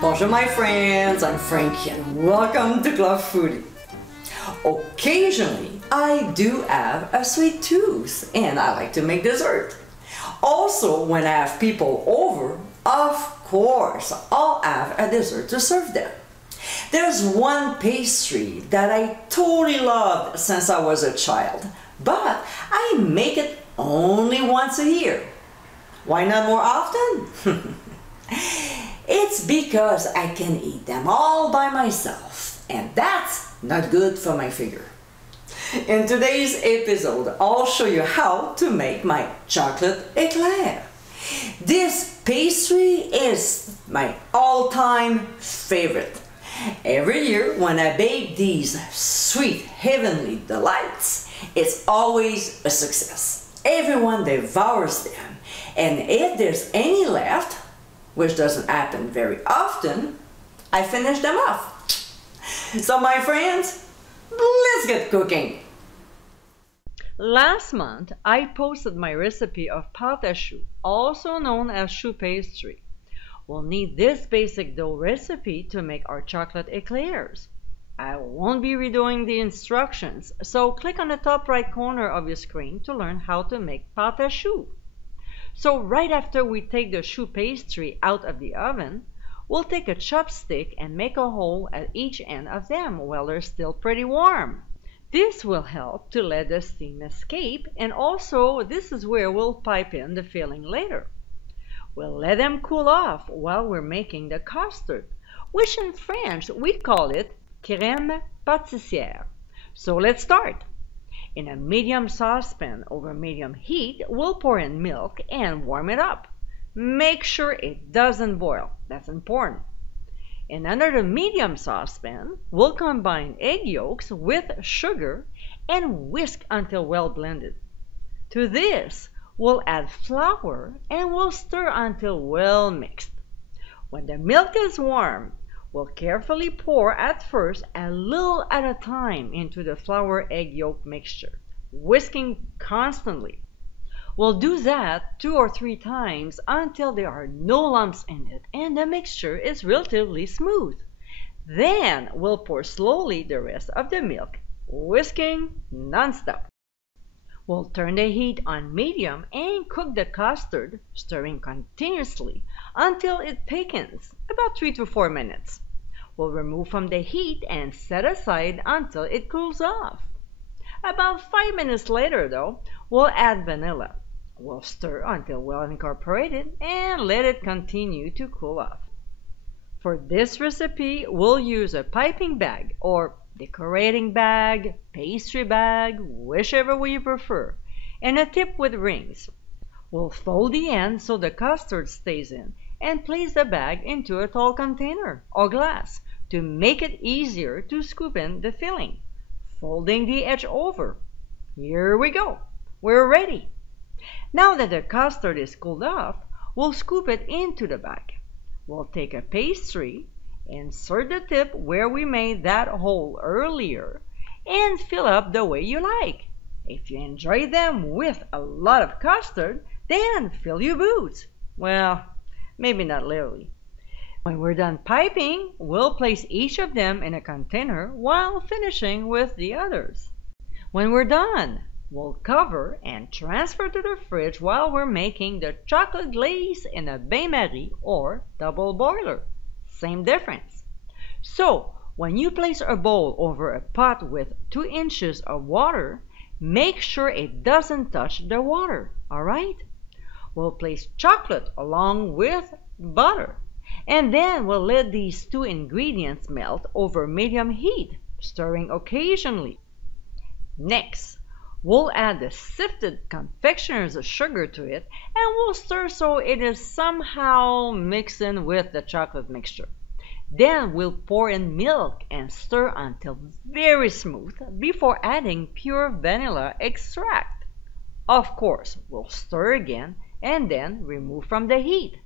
Bonjour my friends, I'm Frankie and welcome to Club Foodie. Occasionally, I do have a sweet tooth and I like to make dessert. Also, when I have people over, of course, I'll have a dessert to serve them. There's one pastry that I totally loved since I was a child, but I make it only once a year. Why not more often? It's because I can eat them all by myself, and that's not good for my figure. In today's episode, I'll show you how to make my chocolate eclair. This pastry is my all-time favorite. Every year when I bake these sweet heavenly delights, it's always a success. Everyone devours them, and if there's any left, which doesn't happen very often, I finish them off. So my friends, let's get cooking. Last month, I posted my recipe of pâte à choux, also known as choux pastry. We'll need this basic dough recipe to make our chocolate eclairs. I won't be redoing the instructions, so click on the top right corner of your screen to learn how to make pâte à choux. So right after we take the choux pastry out of the oven, we'll take a chopstick and make a hole at each end of them while they're still pretty warm. This will help to let the steam escape, and also this is where we'll pipe in the filling later. We'll let them cool off while we're making the custard, which in French we call it crème pâtissière. So let's start. In a medium saucepan over medium heat, we'll pour in milk and warm it up. Make sure it doesn't boil. That's important. In another medium saucepan, we'll combine egg yolks with sugar and whisk until well blended. To this, we'll add flour and we'll stir until well mixed. When the milk is warm, we'll carefully pour at first a little at a time into the flour egg yolk mixture, whisking constantly. We'll do that 2 or 3 times until there are no lumps in it and the mixture is relatively smooth. Then we'll pour slowly the rest of the milk, whisking non-stop. We'll turn the heat on medium and cook the custard, stirring continuously until it thickens, about 3 to 4 minutes. We'll remove from the heat and set aside until it cools off. About 5 minutes later, though, we'll add vanilla. We'll stir until well incorporated and let it continue to cool off. For this recipe, we'll use a piping bag or decorating bag, pastry bag, whichever way you prefer, and a tip with rings. We'll fold the end so the custard stays in and place the bag into a tall container or glass to make it easier to scoop in the filling, folding the edge over. Here we go. We're ready. Now that the custard is cooled off, we'll scoop it into the bag. We'll take a pastry, insert the tip where we made that hole earlier, and fill up the way you like. If you enjoy them with a lot of custard, then fill your boots. Well, maybe not literally. When we're done piping, we'll place each of them in a container while finishing with the others. When we're done, we'll cover and transfer to the fridge while we're making the chocolate glaze in a bain-marie or double boiler. Same difference. So, when you place a bowl over a pot with 2 inches of water, make sure it doesn't touch the water, alright? We'll place chocolate along with butter, and then we'll let these 2 ingredients melt over medium heat, stirring occasionally. Next, we'll add the sifted confectioner's sugar to it and we'll stir so it is somehow mixed in with the chocolate mixture. Then we'll pour in milk and stir until very smooth before adding pure vanilla extract. Of course, we'll stir again and then remove from the heat.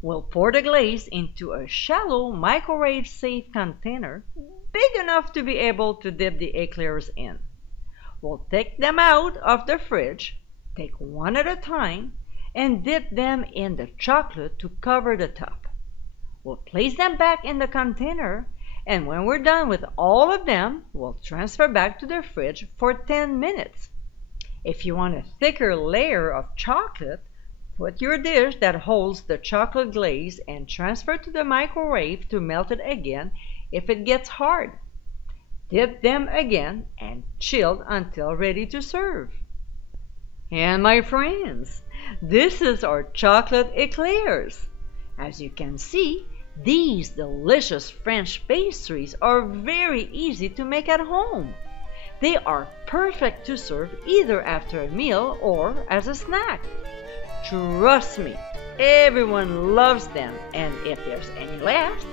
We'll pour the glaze into a shallow microwave-safe container big enough to be able to dip the eclairs in. We'll take them out of the fridge, take one at a time, and dip them in the chocolate to cover the top. We'll place them back in the container, and when we're done with all of them, we'll transfer back to the fridge for 10 minutes. If you want a thicker layer of chocolate, put your dish that holds the chocolate glaze and transfer to the microwave to melt it again if it gets hard. Dip them again and chill until ready to serve. And my friends, this is our chocolate eclairs. As you can see, these delicious French pastries are very easy to make at home. They are perfect to serve either after a meal or as a snack. Trust me, everyone loves them, and if there's any left,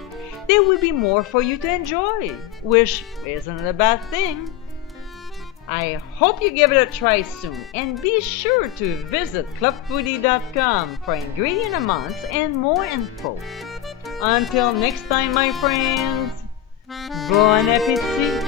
there will be more for you to enjoy, which isn't a bad thing. I hope you give it a try soon, and be sure to visit clubfoodie.com for ingredient amounts and more info. Until next time, my friends, bon appétit!